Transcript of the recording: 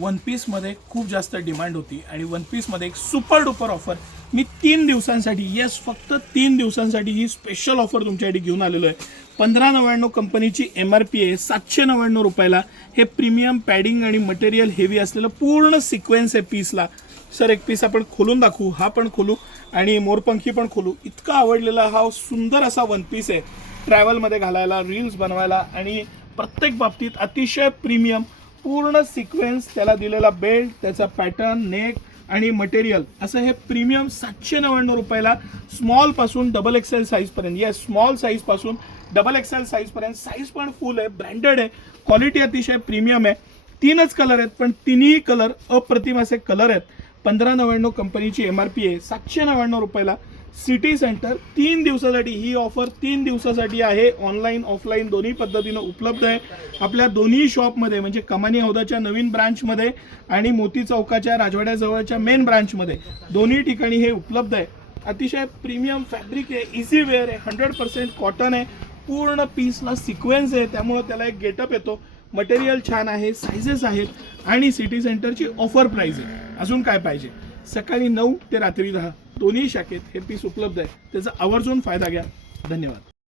One पीसमध्ये खूप जास्त demand होती आणि वन पीसमध्ये एक सुपर डुपर ऑफर मी 3 दिवसांसाठी, येस फक्त 3 दिवसांसाठी ही स्पेशल ऑफर तुमच्यासाठी घेऊन आलेलो आहे. 1599 कंपनीची MRP आहे, 799 रुपयाला हे प्रीमियम पॅडिंग आणि मटेरियल हेवी असलेलं पूर्ण सिक्वेन्स आहे पीसला. सर एक पीस आपण खोलून दाखवू, हा पण खोलू आणि मोरपंखी पण खोलू. इतका आवडलेला हा सुंदर असा वन पीस आहे, ट्रॅव्हलमध्ये घालायला, रील्स बनवायला आणि प्रत्येक बाबतीत अतिशय प्रीमियम पूर्ण सिक्वेन्स, त्याला दिलेला बेल्ट, त्याचा पॅटर्न, नेक आणि मटेरियल असं हे प्रीमियम 799 रुपयाला स्मॉल पासून डबल एक्सेल साईजपर्यंत, येस स्मॉल साईज पासून डबल एक्सेल साईजपर्यंत, साईज पण फुल आहे, ब्रँडेड आहे, क्वालिटी अतिशय प्रीमियम आहे. 3च कलर आहेत पण तिन्ही कलर अप्रतिम असे कलर आहेत. 1599 कंपनीची MRP आहे, 799 रुपयाला. सिटी सेंटर 3 दिवसासाठी ही ऑफर 3 दिवसासाठी आहे. ऑनलाईन ऑफलाईन दोन्ही पद्धतीनं उपलब्ध आहे आपल्या दोन्ही शॉपमध्ये, म्हणजे कमानी हौदाच्या नवीन ब्रांचमध्ये आणि मोती चौकाच्या राजवाड्याजवळच्या मेन ब्रांचमध्ये, दोन्ही ठिकाणी हे उपलब्ध आहे. अतिशय प्रीमियम फॅब्रिक आहे, इझी वेअर आहे, 100% कॉटन आहे, पूर्ण पीसला सिक्वेन्स आहे, त्यामुळे त्याला एक गेटअप येतो. मटेरियल छान आहे, सायझेस आहेत आणि सिटी सेंटरची ऑफर प्राइस आहे. अजून काय पाहिजे? सकाळी 9 ते रात्री 10 दोन्ही शाखेत हे पीस उपलब्ध आहे. त्याचा आवर्जून फायदा घ्या. धन्यवाद.